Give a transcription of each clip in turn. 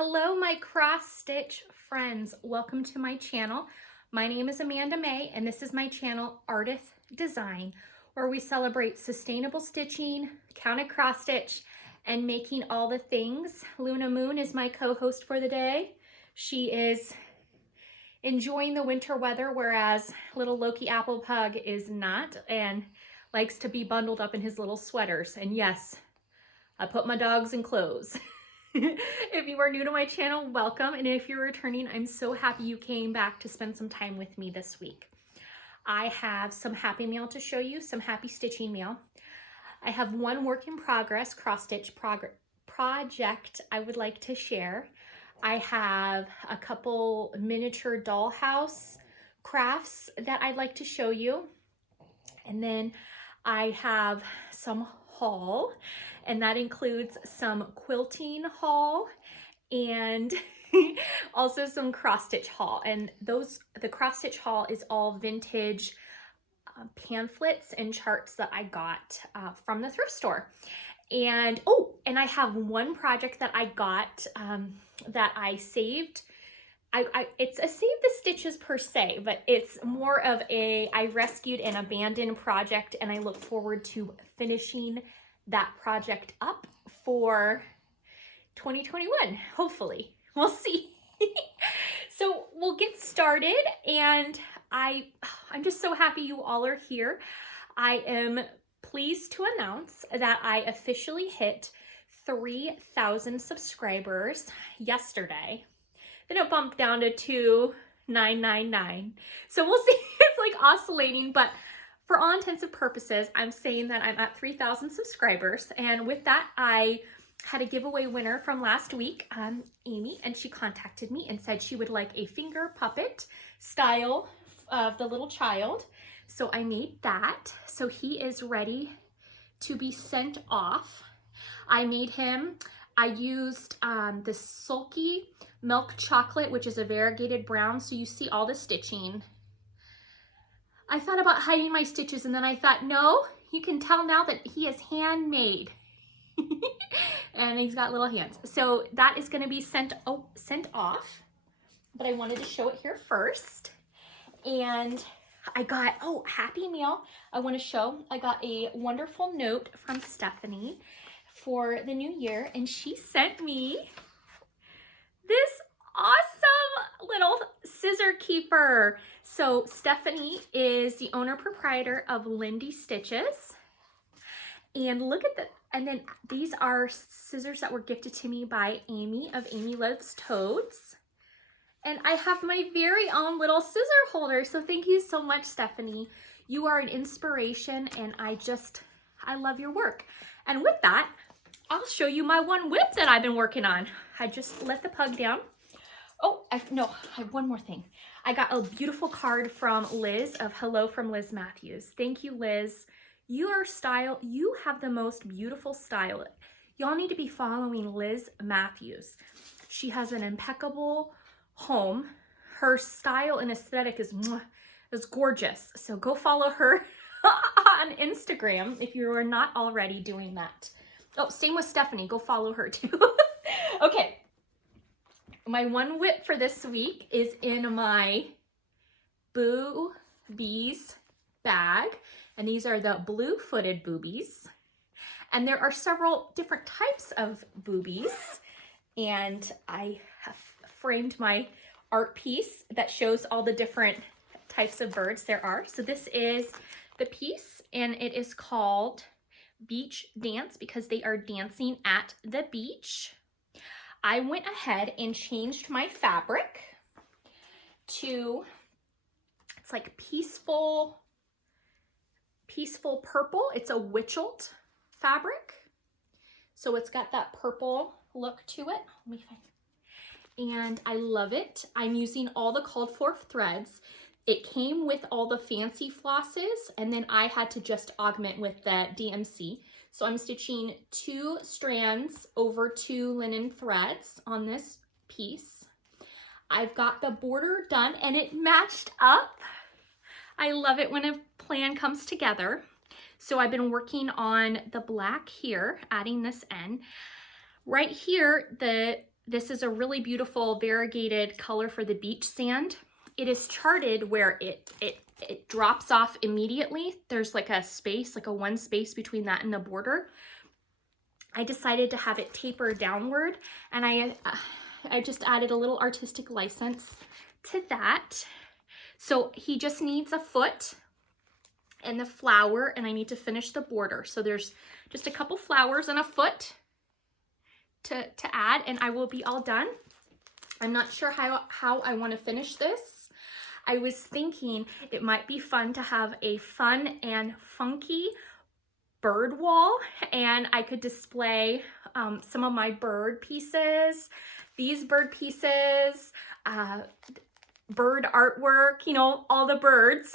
Hello, my cross-stitch friends. Welcome to my channel. My name is Amanda Mae, and this is my channel, Ardith Design, where we celebrate sustainable stitching, counted cross-stitch, and making all the things. Luna Moon is my co-host for the day. She is enjoying the winter weather, whereas little Loki Apple Pug is not and likes to be bundled up in his little sweaters. And yes, I put my dogs in clothes. If you are new to my channel, welcome. And if you're returning, I'm so happy you came back to spend some time with me this week. I have some happy mail to show you, some happy stitching mail. I have one work in progress cross-stitch project I would like to share. I have a couple miniature dollhouse crafts that I'd like to show you. And then I have some haul, and that includes some quilting haul and also some cross-stitch haul. And the cross-stitch haul is all vintage pamphlets and charts that I got from the thrift store. And and I have one project that I got that I saved. It's a save the stitches per se, but it's more of I rescued an abandoned project, and I look forward to finishing that project up for 2021, hopefully. We'll see. So we'll get started, and I'm just so happy you all are here. I am pleased to announce that I officially hit 3,000 subscribers yesterday. Then it bumped down to 2,999. So we'll see. It's like oscillating, but for all intents and purposes, I'm saying that I'm at 3,000 subscribers. And with that, I had a giveaway winner from last week, Amy, and she contacted me and said she would like a finger puppet style of the little child. So I made that. So he is ready to be sent off. I made him. I used the Sulky milk chocolate, which is a variegated brown, so you see all the stitching. I thought about hiding my stitches, and then I thought, no, you can tell now that he is handmade. And he's got little hands. So that is going to be sent off, but I wanted to show it here first. And I got, happy meal. I want to show, I got a wonderful note from Stephanie for the new year, and she sent me this awesome little scissor keeper. So Stephanie is the owner proprietor of Lindy Stitches, and look at and then these are scissors that were gifted to me by Amy of Amy Loves Toads, and I have my very own little scissor holder. So thank you so much, Stephanie. You are an inspiration, and I love your work. And with that, I'll show you my one WIP that I've been working on. I just let the pug down. I have one more thing. I got a beautiful card from Liz of Hello from Liz Matthews. Thank you, Liz. You have the most beautiful style. Y'all need to be following Liz Matthews. She has an impeccable home. Her style and aesthetic is gorgeous. So go follow her on Instagram if you are not already doing that. Same with Stephanie. Go follow her too. Okay. My one WIP for this week is in my Boo Bees bag. And these are the blue-footed boobies. And there are several different types of boobies. And I have framed my art piece that shows all the different types of birds there are. So this is the piece, and it is called Beach Dance because they are dancing at the beach. I went ahead and changed my fabric to, it's like peaceful purple. It's a Witchelt fabric. So it's got that purple look to it. Let me find. And I love it. I'm using all the called for threads. It came with all the fancy flosses, and then I had to just augment with the DMC. So I'm stitching 2 strands over 2 linen threads on this piece. I've got the border done, and it matched up. I love it when a plan comes together. So I've been working on the black here, adding this in. Right here, the This is a really beautiful variegated color for the beach sand. It is charted where it drops off immediately. There's like a space, like a one space between that and the border. I decided to have it taper downward, and I just added a little artistic license to that. So he just needs a foot and the flower, and I need to finish the border. So there's just a couple flowers and a foot to add, and I will be all done. I'm not sure how I want to finish this. I was thinking it might be fun to have a fun and funky bird wall, and I could display some of my bird pieces, these bird pieces, bird artwork, you know, all the birds,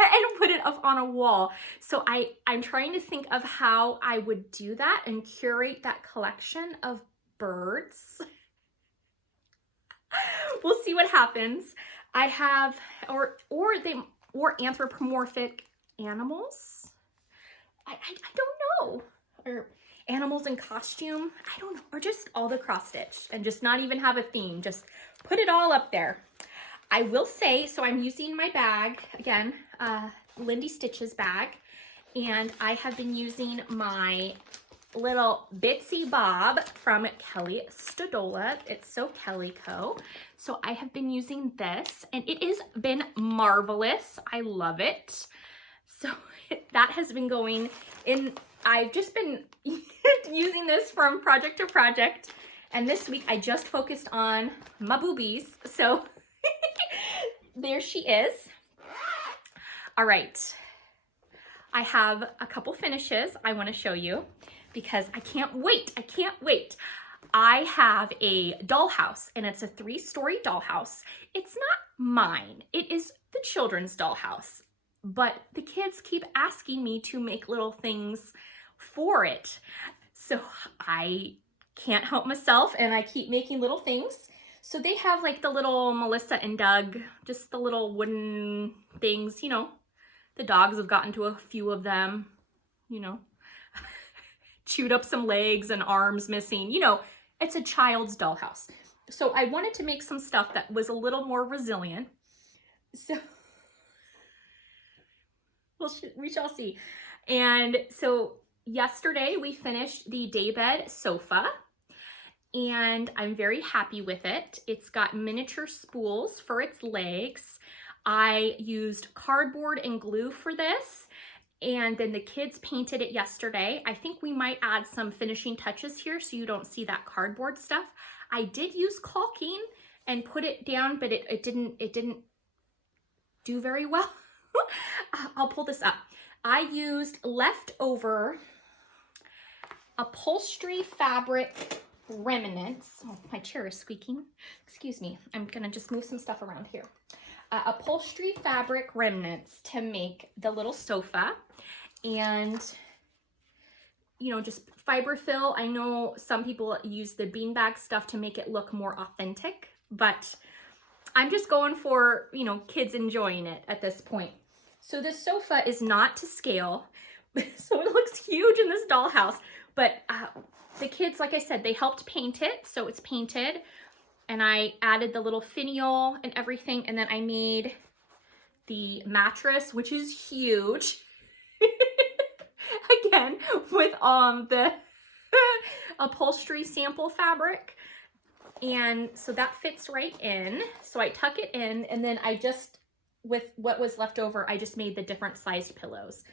and put it up on a wall. So I'm trying to think of how I would do that and curate that collection of birds. We'll see what happens. I have, or anthropomorphic animals. I don't know. Or animals in costume. I don't know. Or just all the cross stitch and just not even have a theme. Just put it all up there. I will say, so I'm using my bag, again, Lindy Stitches bag, and I have been using my little Bitsy Bob from Kelly Stodola. It's So Kelly Co. So I have been using this, and it has been marvelous. I love it. So that has been going in. I've just been using this from project to project, and this week I just focused on my boobies. So there she is. All right. I have a couple finishes I want to show you because I can't wait. I can't wait. I have a dollhouse, and it's a 3-story dollhouse. It's not mine. It is the children's dollhouse, but the kids keep asking me to make little things for it. So I can't help myself, and I keep making little things. So they have like the little Melissa and Doug, just the little wooden things, you know. The dogs have gotten to a few of them, you know. Chewed up some legs and arms missing, you know. It's a child's dollhouse. So I wanted to make some stuff that was a little more resilient. So we shall see. And so yesterday we finished the daybed sofa, and I'm very happy with it. It's got miniature spools for its legs. I used cardboard and glue for this, and then the kids painted it yesterday. I think we might add some finishing touches here so you don't see that cardboard stuff. I did use caulking and put it down, but it didn't do very well. I'll pull this up. I used leftover upholstery fabric remnants. Oh, my chair is squeaking. Excuse me. I'm gonna just move some stuff around here. Upholstery fabric remnants to make the little sofa, and you know, just fiberfill. I know some people use the beanbag stuff to make it look more authentic, but I'm just going for, you know, kids enjoying it at this point. So this sofa is not to scale, so it looks huge in this dollhouse, but the kids, like I said, they helped paint it, so it's painted. And I added the little finial and everything, and then I made the mattress, which is huge. Again, with the upholstery sample fabric. And so that fits right in. So I tuck it in, and then I just, with what was left over, I just made the different sized pillows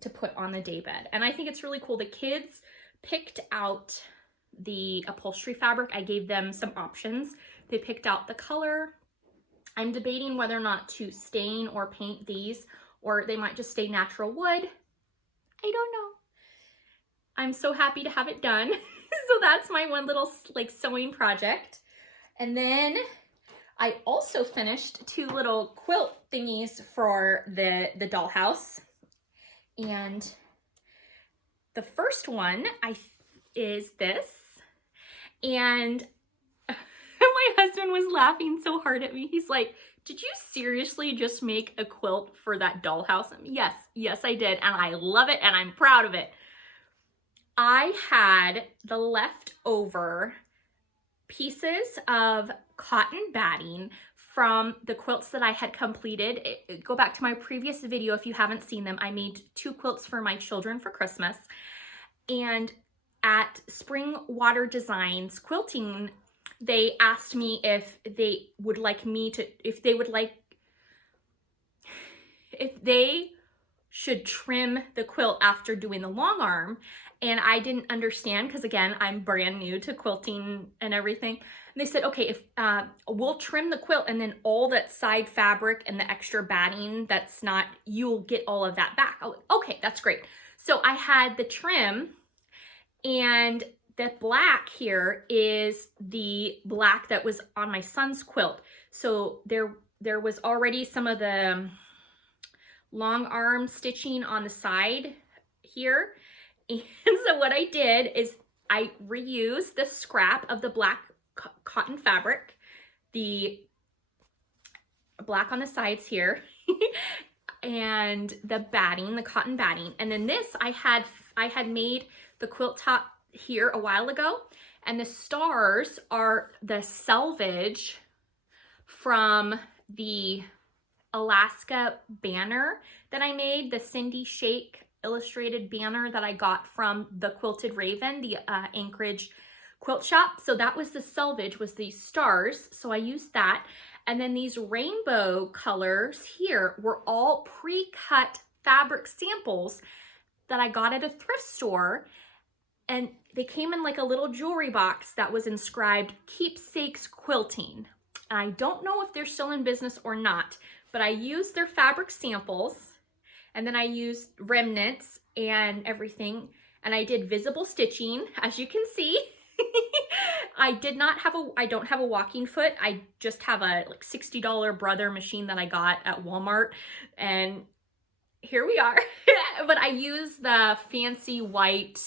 to put on the daybed. And I think it's really cool. The kids picked out the upholstery fabric. I gave them some options. They picked out the color. I'm debating whether or not to stain or paint these, or they might just stay natural wood. I don't know. I'm so happy to have it done. So that's my one little like sewing project. And then I also finished 2 little quilt thingies for the dollhouse. And the first one is this. And my husband was laughing so hard at me. He's like, did you seriously just make a quilt for that dollhouse? Yes, I did. And I love it, and I'm proud of it. I had the leftover pieces of cotton batting from the quilts that I had completed. Go back to my previous video if you haven't seen them. I made 2 quilts for my children for Christmas. And at Spring Water Designs Quilting, they asked me if they would like me to, if they should trim the quilt after doing the long arm. And I didn't understand because, again, I'm brand new to quilting and everything. And they said, okay, if we'll trim the quilt, and then all that side fabric and the extra batting that's not, you'll get all of that back. Oh, okay, that's great. So I had the trim, and the black here is the black that was on my son's quilt. So there was already some of the long arm stitching on the side here. And so what I did is I reused the scrap of the black cotton fabric, the black on the sides here, and the batting, the cotton batting. And then this, I had made the quilt top here a while ago, and the stars are the selvage from the Alaska banner that I made, the Cindy Shake illustrated banner that I got from the Quilted Raven, the Anchorage quilt shop. So that was the selvage, was these stars. So I used that. And then these rainbow colors here were all pre-cut fabric samples that I got at a thrift store. And they came in like a little jewelry box that was inscribed Keepsakes Quilting. And I don't know if they're still in business or not, but I used their fabric samples, and then I used remnants and everything, and I did visible stitching, as you can see. I don't have a walking foot. I just have a like $60 Brother machine that I got at Walmart, and here we are. But I used the fancy white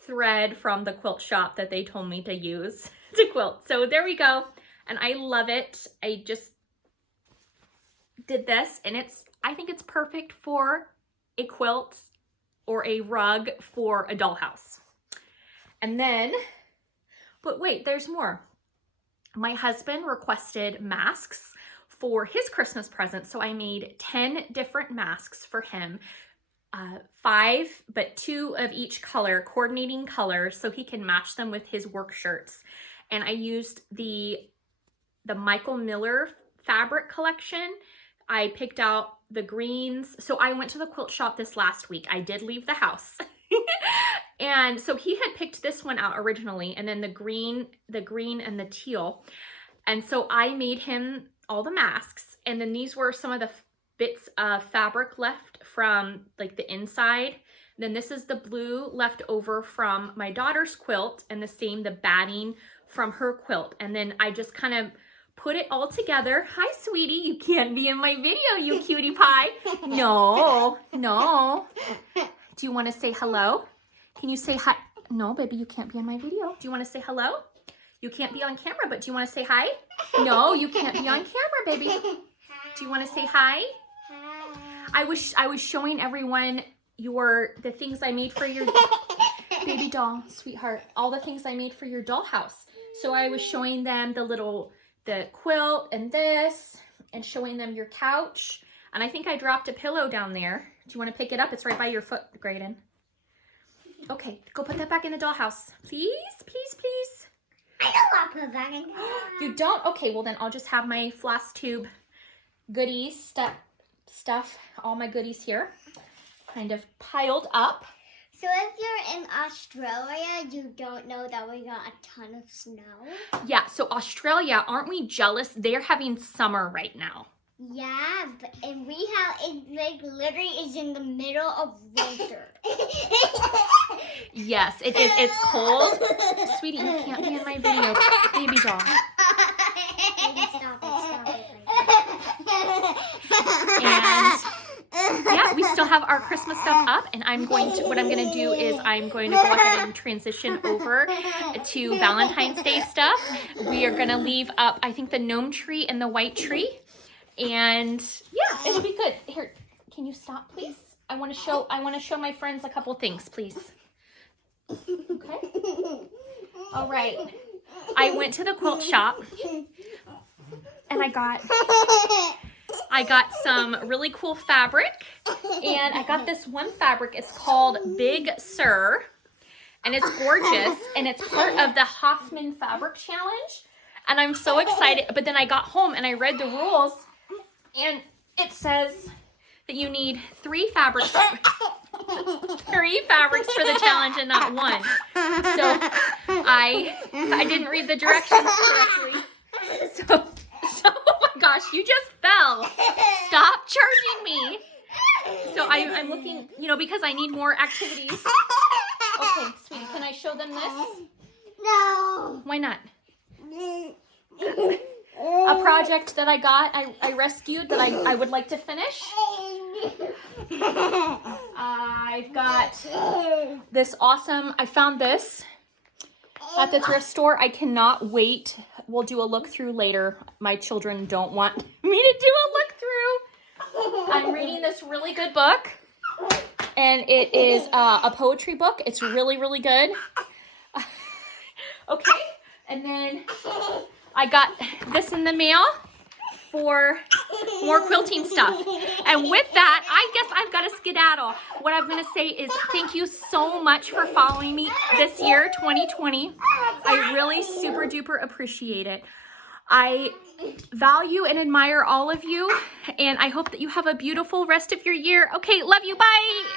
thread from the quilt shop that they told me to use to quilt. So there we go, and I love it. I just did this, and I think it's perfect for a quilt or a rug for a dollhouse. And then, but wait, there's more. My husband requested masks for his Christmas present, so I made 10 different masks for him. 5, but 2 of each color, coordinating colors, so he can match them with his work shirts. And I used the Michael Miller fabric collection. I picked out the greens. So I went to the quilt shop this last week. I did leave the house. And so he had picked this one out originally, and then the green and the teal. And so I made him all the masks. And then these were some of the bits of fabric left from like the inside. Then this is the blue left over from my daughter's quilt, and the batting from her quilt. And then I just kind of put it all together. Hi, sweetie. You can't be in my video, you cutie pie. No. Do you want to say hello? Can you say hi? No, baby, you can't be in my video. Do you want to say hello? You can't be on camera, but do you want to say hi? No, you can't be on camera, baby. Do you want to say hi? I was showing everyone the things I made for your baby doll, sweetheart. All the things I made for your dollhouse. So I was showing them the quilt and this, and showing them your couch. And I think I dropped a pillow down there. Do you want to pick it up? It's right by your foot, Graydon. Okay, go put that back in the dollhouse. Please, please, please. I don't want to put it back in the dollhouse. You don't? Okay, well then I'll just have my Flosstube goodies, stuff, all my goodies here, kind of piled up. So if you're in Australia, you don't know that we got a ton of snow? Yeah, so Australia, aren't we jealous? They're having summer right now. Yeah, and we have, it like literally is in the middle of winter. Yes, it is. It's cold. Sweetie, you can't be in my video. Baby doll. Baby, stop it. And yeah, we still have our Christmas stuff up, and what I'm going to do is I'm going to go ahead and transition over to Valentine's Day stuff. We are going to leave up, I think, the gnome tree and the white tree. And yeah, it'll be good. Here, can you stop, please? I want to show my friends a couple things, please. Okay. All right. I went to the quilt shop and I got some really cool fabric, and I got this one fabric. It's called Big Sur, and it's gorgeous, and it's part of the Hoffman Fabric Challenge, and I'm so excited. But then I got home and I read the rules, and it says that you need 3 fabrics for the challenge and not 1. So I didn't read the directions correctly. So oh my gosh, you just fell. Stop charging me. So I'm looking, you know, because I need more activities. Okay, sweetie, can I show them this? No. Why not? A project that I got, I rescued, that I would like to finish. I've got this awesome, I found this at the thrift store. I cannot wait. We'll do a look through later. My children don't want me to do a look through. I'm reading this really good book, and it is a poetry book. It's really, really good. Okay, and then I got this in the mail for more quilting stuff. And with that, I guess I've got to skedaddle. What I'm going to say is thank you so much for following me this year, 2020. I really super duper appreciate it. I value and admire all of you, and I hope that you have a beautiful rest of your year. Okay, love you. Bye.